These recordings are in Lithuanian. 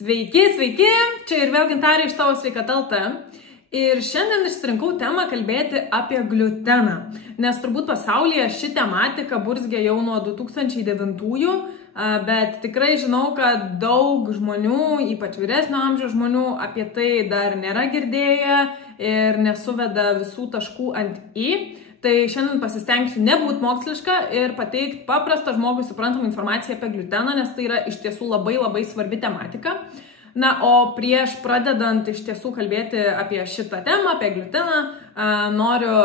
Sveiki, sveiki! Čia ir vėl Gintarė iš tavo sveikata.lt. Ir šiandien išsirinkau temą kalbėti apie gliuteną, nes turbūt pasaulyje ši tematika burzgia jau nuo 2009-ųjų, bet tikrai žinau, kad daug žmonių, ypač vyresnio amžiaus žmonių, apie tai dar nėra girdėję ir nesuveda visų taškų ant i. Tai šiandien pasistengsiu nebūti moksliška ir pateikti paprastą žmogui suprantamą informaciją apie gliuteną, nes tai yra iš tiesų labai svarbi tematika. Na, o prieš pradedant iš tiesų kalbėti apie šitą temą, apie gliuteną, noriu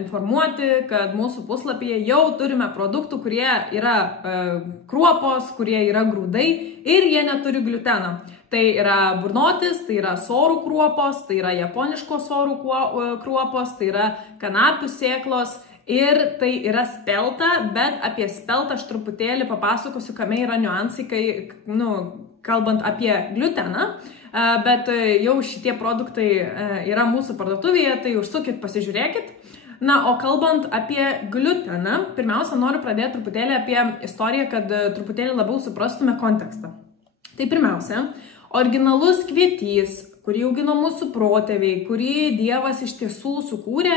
informuoti, kad mūsų puslapyje jau turime produktų, kurie yra kruopos, kurie yra grūdai ir jie neturi gliuteno. Tai yra burnotis, tai yra sorų kruopos, tai yra japoniškos sorų kruopos, tai yra kanapių sėklos ir tai yra spelta, bet apie speltą aš truputėlį papasakosiu, kame yra niuansai, kalbant apie gliuteną, bet jau šitie produktai yra mūsų parduotuvėje, tai užsukit, pasižiūrėkit. Na, o kalbant apie gliuteną, pirmiausia, noriu pradėti truputėlį apie istoriją, kad truputėlį labiau suprastume kontekstą. Tai pirmiausia, originalus kvietys, kurį augino mūsų protėviai, kurį Dievas iš tiesų sukūrė,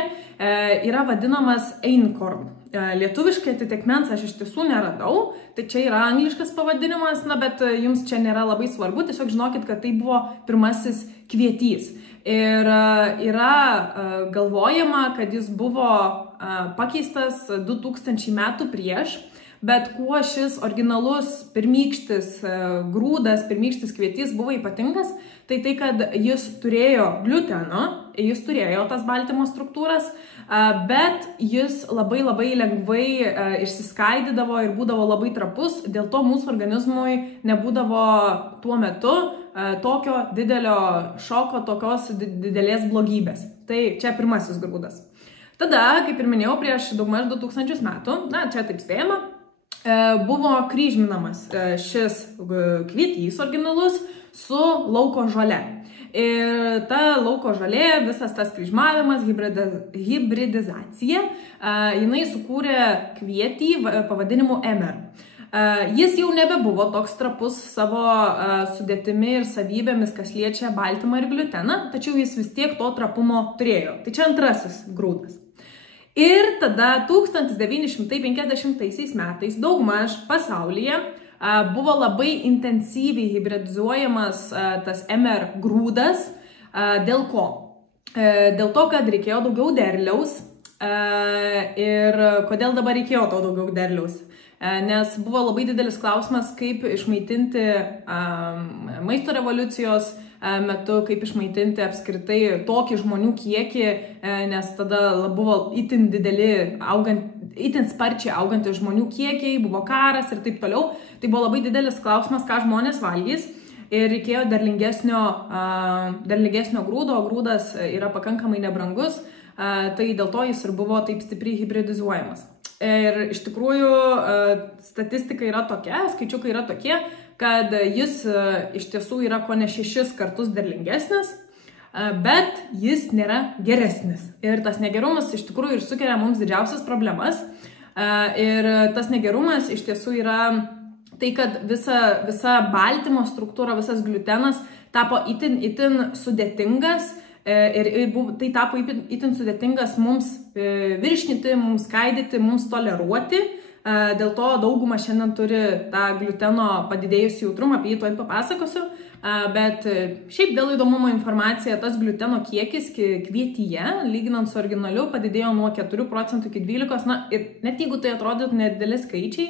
yra vadinamas einkorn. Lietuviškai atitikmens aš iš tiesų neradau, tai čia yra angliškas pavadinimas, bet jums čia nėra labai svarbu, tiesiog žinokit, kad tai buvo pirmasis kvietys. Ir yra galvojama, kad jis buvo pakeistas 2000 metų prieš, bet kuo šis originalus pirmykštis grūdas, pirmykštis kvietys buvo ypatingas, tai kad jis turėjo gliuteno, jis turėjo tas baltymo struktūras, bet jis labai lengvai išsiskaidydavo ir būdavo labai trapus, dėl to mūsų organizmui nebūdavo tuo metu tokio didelio šoko, tokios didelės blogybės. Tai čia pirmasis grūdas. Tada, kaip ir minėjau, prieš daugmaž 2000 metų, čia taip spėjama, buvo kryžminamas šis kvietys originalus su lauko žole. Ir ta lauko žolė, visas tas kryžmavimas, hibridizacija, jinai sukūrė kvietį pavadinimu Emer. Jis jau nebebuvo toks trapus savo sudėtimi ir savybėmis, kas liečia baltymą ir gliuteną, tačiau jis vis tiek to trapumo turėjo. Tai čia antrasis grūdas. Ir tada 1950 metais daugmaž pasaulyje buvo labai intensyviai hibridizuojamas tas Emer grūdas. Dėl ko? Dėl to, kad reikėjo daugiau derliaus. Ir kodėl dabar reikėjo to daugiau derliaus? Nes buvo labai didelis klausimas, kaip išmaitinti maisto revoliucijos metu, kaip išmaitinti apskritai tokį žmonių kiekį, nes tada buvo itin sparčiai augantys žmonių kiekiai, buvo karas ir taip toliau. Tai buvo labai didelis klausimas, ką žmonės valgys ir reikėjo derlingesnio grūdo, o grūdas yra pakankamai nebrangus, tai dėl to jis ir buvo taip stipriai hibridizuojamas. Ir iš tikrųjų statistika yra tokia, skaičiukai yra tokie, kad jis iš tiesų yra kone 6 kartus derlingesnis, bet jis nėra geresnis. Ir tas negerumas iš tikrųjų ir sukelia mums didžiausias problemas. Ir tas negerumas iš tiesų yra tai, kad visa baltymo struktūra, visas gliutenas tapo itin sudėtingas. Ir tai tapo itin sudėtingas mums virškinti, mums skaidyti, mums toleruoti. Dėl to dauguma šiandien turi tą gliuteno padidėjusį jautrumą, apie jį tuoj papasakosiu. Bet šiaip dėl įdomumo informacija, tas gliuteno kiekis kvietyje, lyginant su originaliu, padidėjo nuo 4% iki 12%. Ir net jeigu tai atrodytų nedideli skaičiai,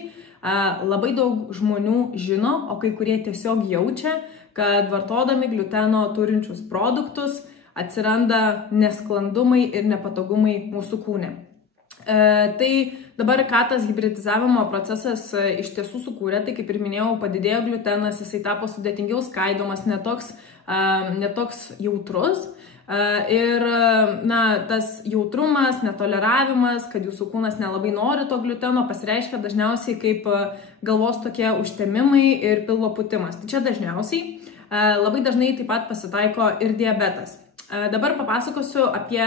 labai daug žmonių žino, o kai kurie tiesiog jaučia, kad vartodami gliuteno turinčius produktus atsiranda nesklandumai ir nepatogumai mūsų kūne. Tai dabar, ką tas hibridizavimo procesas iš tiesų sukūrė, tai kaip ir minėjau, padidėjo gliutenas, jisai tapo sudėtingiau skaidomas, netoks jautrus. Ir tas jautrumas, netoleravimas, kad jūsų kūnas nelabai nori to gliuteno, pasireiškia dažniausiai kaip galvos tokie užtemimai ir pilvo pūtimas. Tai čia dažniausiai. Labai dažnai taip pat pasitaiko ir diabetas. Dabar papasakosiu apie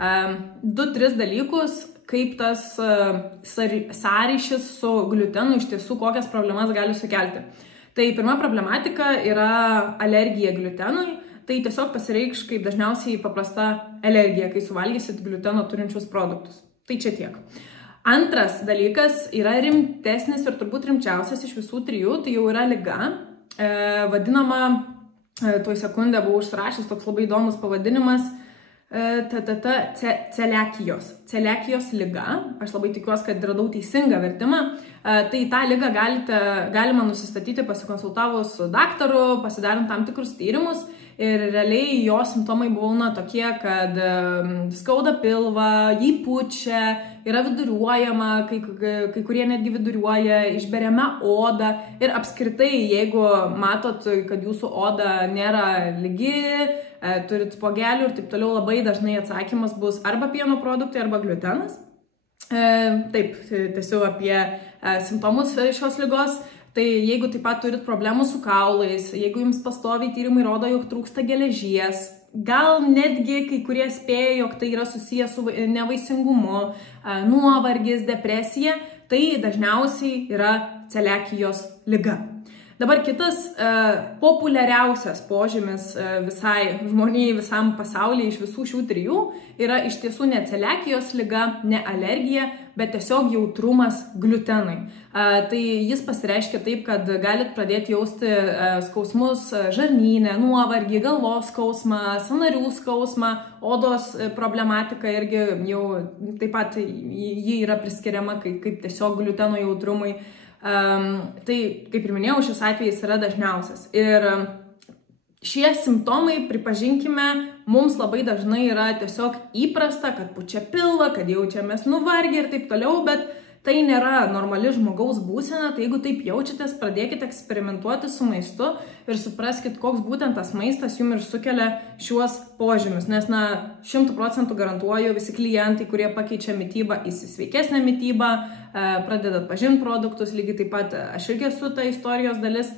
2-3 dalykus, kaip tas sąryšis su gliutenu iš tiesų kokias problemas gali sukelti. Tai pirma problematika yra alergija gliutenui. Tai tiesiog pasireikš kaip dažniausiai paprasta alergija, kai suvalgysit gliuteno turinčius produktus. Tai čia tiek. Antras dalykas yra rimtesnis ir turbūt rimčiausias iš visų trijų, tai jau yra liga, vadinama, tuoj sekundę buvau užsirašęs, toks labai įdomus pavadinimas, celiakijos liga. Aš labai tikiuosi, kad radau teisingą vertimą. Tai tą ligą galima nusistatyti pasikonsultavus su daktaru, pasidarant tam tikrus tyrimus. Ir realiai jo simptomai būna tokie, kad skauda pilvą, jį pučia, yra viduriuojama, kai kurie netgi viduriuoja, išberiama oda. Ir apskritai, jeigu matot, kad jūsų oda nėra lygi, turit spuogelių ir taip toliau, labai dažnai atsakymas bus arba pieno produktai, arba gliutenas. Taip, tiesiog apie simptomus šios ligos. Tai jeigu taip pat turit problemų su kaulais, jeigu jums pastoviai tyrimai rodo, jog trūksta geležies, gal netgi kai kurie spėja, jog tai yra susijęs su nevaisingumu, nuovargis, depresija, tai dažniausiai yra celiakijos liga. Dabar kitas populiariausias požymis visai žmonijai, visam pasaulyje iš visų šių trijų yra iš tiesų ne celiakijos liga, ne alergija, bet tiesiog jautrumas gliutenui. Tai jis pasireiškia taip, kad galit pradėti jausti skausmus žarnyne, nuovargį, galvos skausmą, sąnarių skausmą, odos problematika irgi jau taip pat ji yra priskiriama kaip tiesiog gliuteno jautrumui. Tai, kaip ir minėjau, šis atvejis yra dažniausias. Ir šie simptomai, pripažinkime, mums labai dažnai yra tiesiog įprasta, kad pučia pilvą, kad jaučiamės nuvargę ir taip toliau, bet tai nėra normali žmogaus būsena. Tai jeigu taip jaučiatės, pradėkite eksperimentuoti su maistu ir supraskite, koks būtent tas maistas jums ir sukelia šiuos požymius. Nes, 100% garantuoju, visi klientai, kurie pakeičia mitybą į sveikesnę mitybą, pradeda atpažinti produktus, lygiai taip pat aš irgi esu ta istorijos dalis,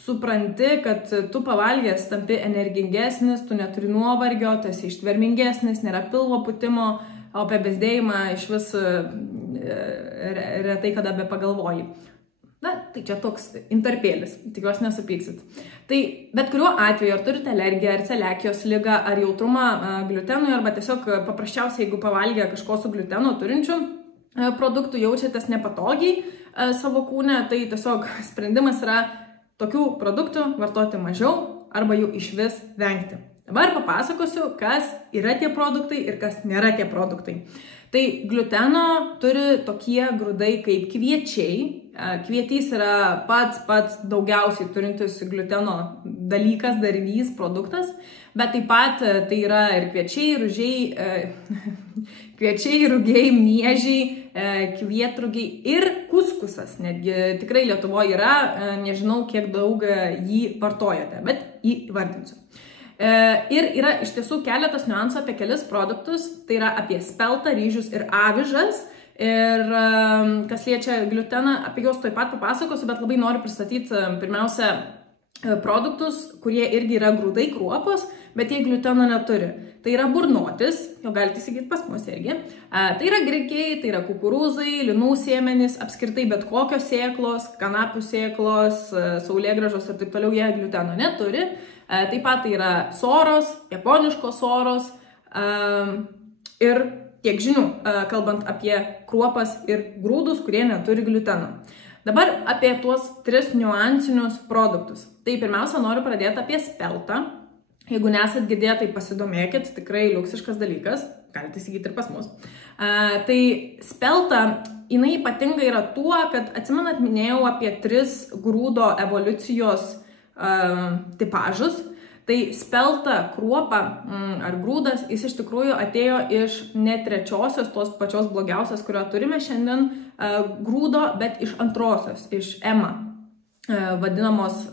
supranti, kad tu pavalgęs tampi energingesnis, tu neturi nuovargio, tu esi ištvermingesnis, nėra pilvo pūtimo, o apie bezdėjimą iš vis retai kada be pagalvoji. Tai čia toks intarpėlis, tikiuosi nesupyksit. Tai bet kuriuo atveju, ar turite alergiją, ar celiakijos ligą, ar jautrumą gliutenui, arba tiesiog paprasčiausiai, jeigu pavalgę kažko su gliuteno turinčiu produktų jaučiatės nepatogiai savo kūne, tai tiesiog sprendimas yra tokių produktų vartoti mažiau arba jų išvis vengti. Dabar papasakosiu, kas yra tie produktai ir kas nėra tie produktai. Tai gliuteno turi tokie grūdai kaip kviečiai. Kvietys yra pats daugiausiai turintis gliuteno dalykas, darinys, produktas, bet taip pat tai yra ir kviečiai, rugiai, miežiai, kvietrugiai ir kuskusas. Netgi tikrai Lietuvoje yra, nežinau, kiek daug jį vartojate, bet jį vardinsiu. Ir yra iš tiesų keletas niuansų apie kelis produktus, tai yra apie speltą, ryžius ir avižas. Ir kas liečia gliuteną, apie juos taip pat papasakosiu, bet labai noriu pristatyti pirmiausia produktus, kurie irgi yra grūdai kruopos, bet jie gliuteno neturi. Tai yra burnotis, jo galite įsigyti pas mus irgi. Tai yra grikiai, tai yra kukurūzai, linų sėmenys, apskritai bet kokios sėklos, kanapių sėklos, saulėgrąžos ir taip toliau jie gliuteno neturi. Taip pat tai yra soros, japoniškos soros ir tiek žinių, kalbant apie kruopas ir grūdus, kurie neturi gliuteno. Dabar apie tuos 3 niuansinius produktus. Tai pirmiausia, noriu pradėti apie speltą. Jeigu nesat girdėję, tai pasidomėkit, tikrai liuksiškas dalykas, galite įsigyti ir pas mus. Tai spelta, jinai ypatinga yra tuo, kad atsimenat, minėjau apie 3 grūdo evoliucijos tipažus. Tai spelta, kruopa ar grūdas, jis iš tikrųjų atėjo iš ne trečiosios, tos pačios blogiausios, kurio turime šiandien grūdo, bet iš antrosios, iš EMA vadinamos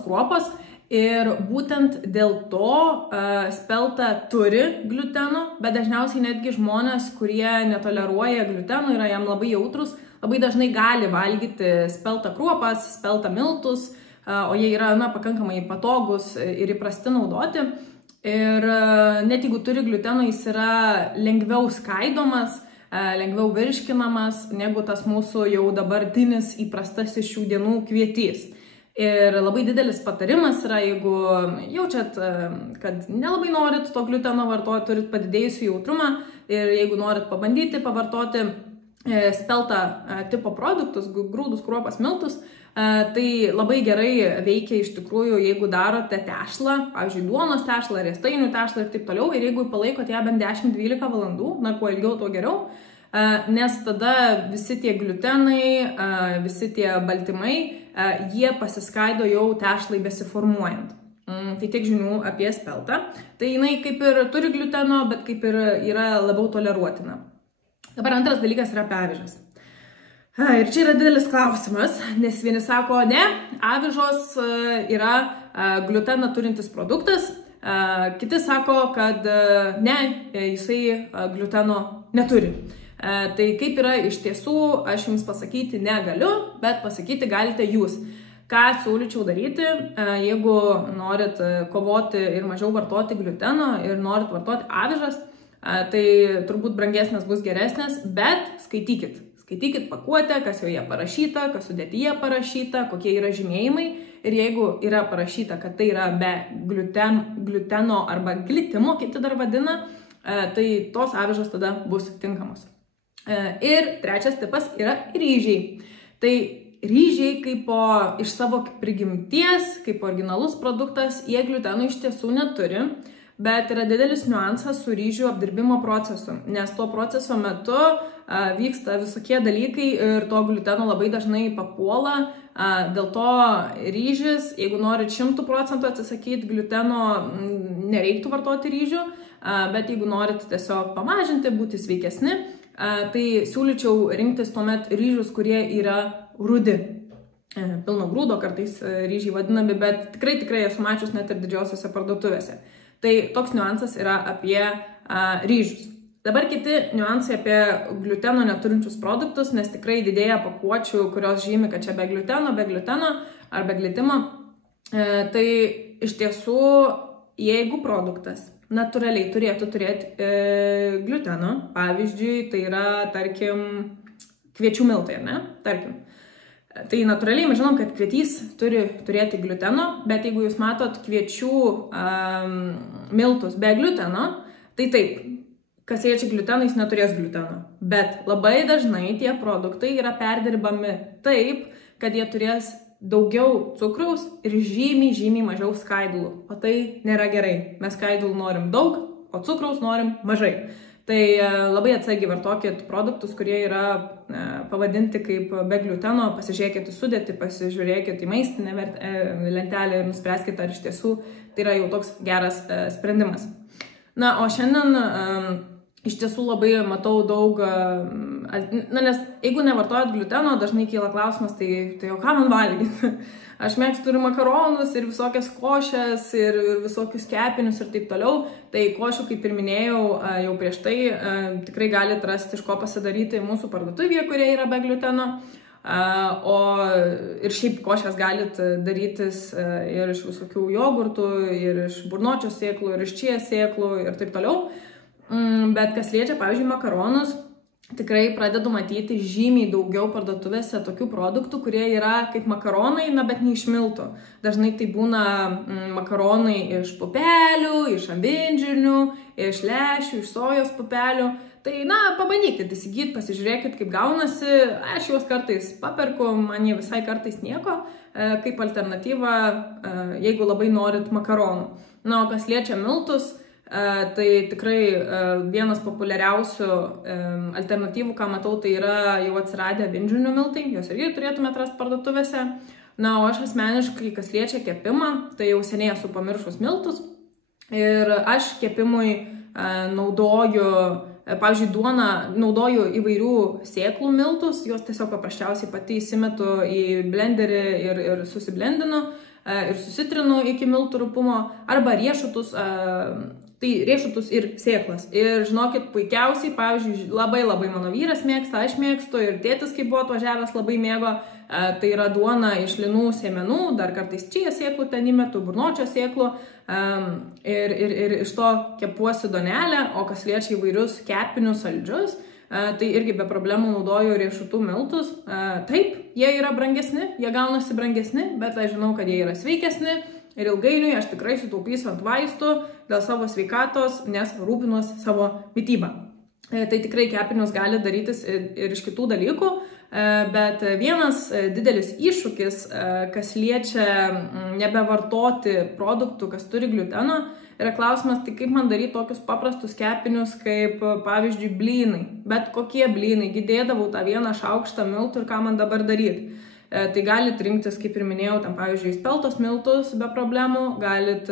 kruopos. Ir būtent dėl to spelta turi gliuteno, bet dažniausiai netgi žmonės, kurie netoleruoja gliuteno, yra jam labai jautrus, labai dažnai gali valgyti speltą kruopas, speltą miltus, o jie yra pakankamai patogus ir įprasti naudoti. Ir net jeigu turi gliuteno, jis yra lengviau skaidomas, lengviau virškinamas negu tas mūsų jau dabartinis įprastasis šių dienų kvietys. Ir labai didelis patarimas yra, jeigu jaučiat, kad nelabai norit to gliuteno vartoti, turit padidėjusių jautrumą ir jeigu norit pabandyti pavartoti speltą tipo produktus, grūdus, kruopas, miltus, tai labai gerai veikia iš tikrųjų, jeigu darote tešlą, pavyzdžiui, duonos tešlą, riestainių tešlą ir taip toliau, ir jeigu palaikote ją bent 10-12 valandų, na, kuo ilgiau, tuo geriau, nes tada visi tie gliutenai, visi tie baltymai, jie pasiskaido jau tešlai besiformuojant. Tai tiek žinių apie speltą. Tai jinai kaip ir turi gliuteno, bet kaip ir yra labiau toleruotina. Dabar antras dalykas yra apie avižas. Ir čia yra didelis klausimas, nes vieni sako, ne, avižos yra gliuteną turintis produktas, kiti sako, kad ne, jisai gliuteno neturi. Tai kaip yra iš tiesų, aš jums pasakyti negaliu, bet pasakyti galite jūs. Ką siūlyčiau daryti, jeigu norit kovoti ir mažiau vartoti gliuteno ir norit vartoti avižas, tai turbūt brangesnės bus geresnės, bet skaitykit. Skaitykit pakuotę, kas joje parašyta, kas sudėtyje parašyta, kokie yra žymėjimai. Ir jeigu yra parašyta, kad tai yra be gliuteno arba glitimo, kaip tai dar vadina, tai tos avižos tada bus tinkamos. Ir trečias tipas yra ryžiai. Tai ryžiai kaip iš savo prigimties, kaip originalus produktas, jie gliutenų iš tiesų neturi, bet yra didelis niuansas su ryžių apdirbimo procesu, nes to proceso metu vyksta visokie dalykai ir to gliuteno labai dažnai papuola. Dėl to ryžis, jeigu norit 100% atsisakyti gliuteno, nereiktų vartoti ryžių, bet jeigu norit tiesiog pamažinti, būti sveikesni, tai siūlyčiau rinktis tuomet ryžius, kurie yra rudi. Pilno grūdo kartais ryžiai vadinami, bet tikrai esu mačius net ir didžiosiuose parduotuvėse. Tai toks niuansas yra apie ryžius. Dabar kiti niuansai apie gliuteno neturinčius produktus, nes tikrai didėja pakuočių, kurios žymi, kad čia be gliuteno ar be glitimo. Tai iš tiesų, jeigu produktas natūraliai turėtų turėti gliuteno, pavyzdžiui, tai yra, tarkim, kviečių miltai, ar ne? Tarkim. Tai natūraliai mes žinom, kad kvietys turi turėti gliuteno, bet jeigu jūs matot kviečių miltus be gliuteno, tai taip, kas liečia gluteno, jis neturės gliuteno. Bet labai dažnai tie produktai yra perdirbami taip, kad jie turės daugiau cukraus ir žymiai mažiau skaidulų. O tai nėra gerai. Mes skaidulų norim daug, o cukraus norim mažai. Tai labai atsargiai vartokit produktus, kurie yra pavadinti kaip be gliuteno, pasižiūrėkit į sudėtį, pasižiūrėkit į maistinę lentelę ir nuspręskit, ar iš tiesų tai yra jau toks geras sprendimas. Na, o šiandien iš tiesų labai matau daug, nes jeigu nevartojat gliuteno, dažnai kyla klausimas, tai jau ką man valgyti? Aš mėgstu ir makaronus, ir visokias košes, ir visokius kepinius ir taip toliau. Tai košių, kaip ir minėjau jau prieš tai, tikrai galite rasti, iš ko pasidaryti mūsų parduotuvėje, kurie yra be gliuteno. O ir šiaip košės galite darytis ir iš visokių jogurtų, ir iš burnočio sėklų, ir iš čia sėklų ir taip toliau. Bet kas liečia, pavyzdžiui, makaronus, tikrai pradedu matyti žymiai daugiau parduotuvėse tokių produktų, kurie yra kaip makaronai, bet ne iš miltų. Dažnai tai būna makaronai iš pupelių, iš avinžirnių, iš lęšių, iš sojos pupelių. Tai, pabandykit, įsigyti, pasižiūrėkit, kaip gaunasi. Aš juos kartais paperku, man jie visai kartais nieko, kaip alternatyva, jeigu labai norit makaronų. O kas liečia miltus, tai tikrai vienas populiariausių alternatyvų, ką matau, tai yra jau atsiradę avinžirnių miltai, juos irgi turėtume atrasti parduotuvėse. O aš asmeniškai, kas liečia kepimą, tai jau seniai esu pamiršus miltus ir aš kepimui naudoju, pavyzdžiui, duoną, naudoju įvairių sėklų miltus, juos tiesiog paprasčiausiai pati įsimetu į blenderį ir susiblendinu ir susitrinu iki miltų rupumo, arba riešutus, tai riešutus ir sėklas. Ir žinokit, puikiausiai, pavyzdžiui, labai mano vyras mėgsta, aš mėgstu ir tėtis, kai buvo atvažiavęs, labai mėgo, tai yra duona iš linų sėmenų, dar kartais čia sėklų ten įmetu, burnočio sėklų ir iš to kepuosi duonelę, o kas liečia įvairius kepinius saldžius, tai irgi be problemų naudoju riešutų miltus. Taip, jie yra brangesni, jie gaunasi brangesni, bet aš žinau, kad jie yra sveikesni ir ilgainiui aš tikrai sutaupysiu ant vaistų dėl savo sveikatos, nes rūpinuosi savo mitybą. Tai tikrai kepinius gali darytis ir iš kitų dalykų, bet vienas didelis iššūkis, kas liečia nebevartoti produktų, kas turi gliuteno, yra klausimas, tai kaip man daryti tokius paprastus kepinius, kaip pavyzdžiui blynai. Bet kokie blynai, gidėdavau tą vieną šaukštą miltų ir ką man dabar daryti. Tai galit rinktis, kaip ir minėjau, tam pavyzdžiui, speltos miltus be problemų, galit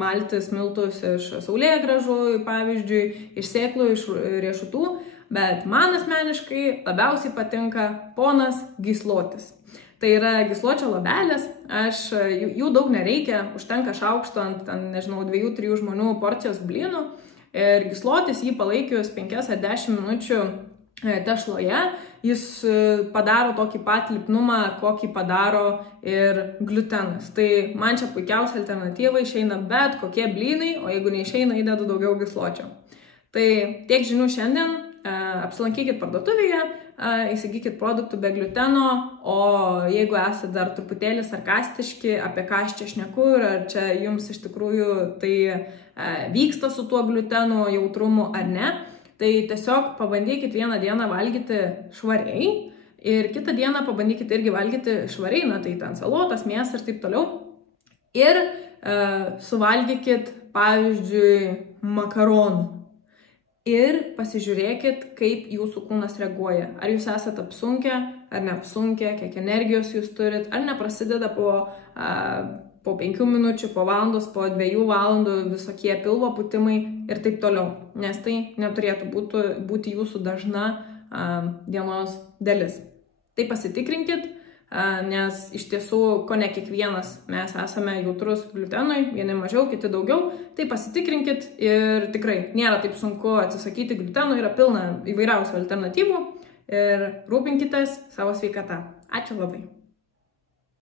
maltis miltus iš saulėgrąžų, pavyzdžiui, iš sėklų, iš riešutų, bet man asmeniškai labiausiai patinka ponas gyslotis. Tai yra gysločio lobelės, jų daug nereikia, užtenka šaukšto ant, nežinau, 2-3 žmonių porcijos blynų ir gyslotis jį palaikius 5 ar 10 minučių tešloje, jis padaro tokį pat lipnumą, kokį padaro ir gliutenas. Tai man čia puikiausia alternatyva, išeina bet kokie blynai, o jeigu neišeina, įdedu daugiau gysločio. Tai tiek žinių šiandien, apsilankykit parduotuvėje, įsigykit produktų be gliuteno, o jeigu esate dar truputėlį sarkastiški, apie ką aš čia šneku ir ar čia jums iš tikrųjų tai vyksta su tuo gliuteno jautrumu ar ne, tai tiesiog pabandykit vieną dieną valgyti švariai ir kitą dieną pabandykit irgi valgyti švariai, tai ten salotas, mėsą ir taip toliau. Ir suvalgykit, pavyzdžiui, makaronų. Ir pasižiūrėkit, kaip jūsų kūnas reaguoja. Ar jūs esate apsunkę, ar neapsunkę, kiek energijos jūs turit, ar neprasideda po 5 minučių, po valandos, po 2 valandų visokie pilvo pūtimai ir taip toliau, nes tai neturėtų būti jūsų dažna dienos dalis. Tai pasitikrinkit, nes iš tiesų, ko ne kiekvienas mes esame jautrus gliutenui, vieni mažiau, kiti daugiau, tai pasitikrinkit ir tikrai nėra taip sunku atsisakyti gliuteno, yra pilna įvairiausių alternatyvų ir rūpinkitės savo sveikata. Ačiū labai.